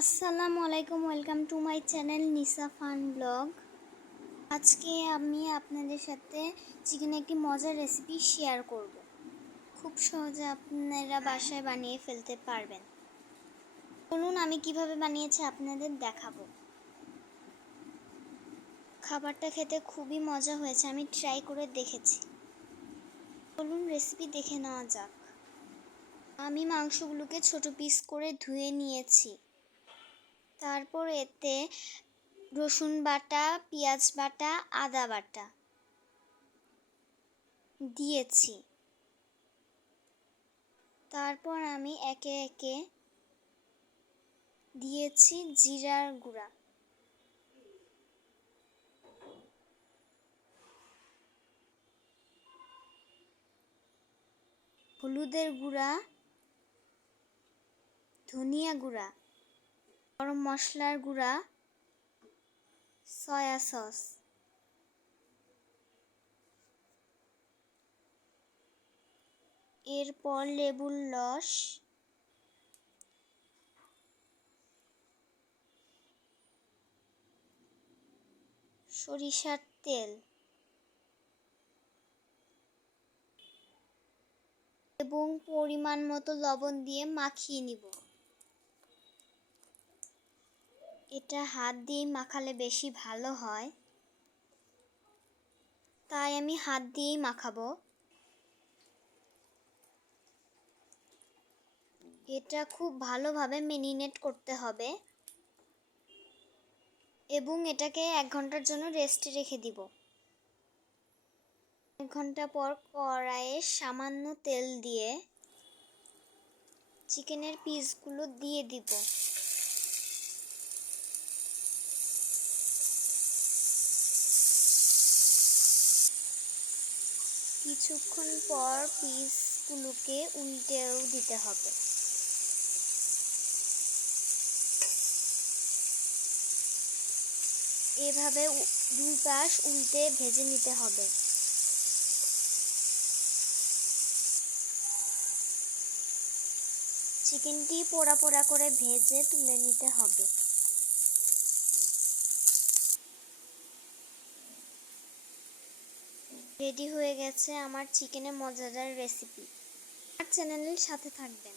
আসসালামু আলাইকুম, welcome to my channel Nisa fun blog. আজকে আমি আপনাদের সাথে চিকেনের একটি মজার রেসিপি শেয়ার করব। খুব সহজে আপনারা বাসায় বানিয়ে ফেলতে পারবেন। চলুন আমি কিভাবে বানিয়েছি আপনাদের দেখাবো। খাবারটা খেতে খুবই মজা হয়েছে, আমি ট্রাই করে দেখেছি। চলুন রেসিপি দেখে নেওয়া যাক। আমি মাংসগুলোকে ছোট পিস করে ধুয়ে নিয়েছি। তারপর এতে রসুন বাটা, পেঁয়াজ বাটা, আদা বাটা দিয়েছি। তারপর আমি একে একে দিয়েছি জিরার গুঁড়া, হলুদের গুঁড়া, ধনিয়া গুঁড়া, গরম মশলার গুঁড়া, সয়া সস, এরপর লেবুর রস, সরিষার তেল এবং পরিমাণ মতো লবণ দিয়ে মাখিয়ে নিব। এটা হাত দিয়ে মাখালে বেশি ভালো হয়, তাই আমি হাত দিয়েই মাখাবো। এটা খুব ভালোভাবে ম্যারিনেট করতে হবে এবং এটাকে 1 ঘন্টার জন্য রেস্টে রেখে দিব। 1 ঘন্টা পর কড়াইয়ে সামান্য তেল দিয়ে চিকেনের পিসগুলো দিয়ে দিব। কিছুক্ষণ পর পিসগুলোকে উল্টেও দিতে হবে। এভাবে 2 পাশ উল্টে ভেজে নিতে হবে। চিকেনটি পোড়া পোড়া করে ভেজে তুলে নিতে হবে। রেডি হয়ে গেছে আমার চিকেনের মজাদার রেসিপি। আমার চ্যানেলের সাথে থাকবেন।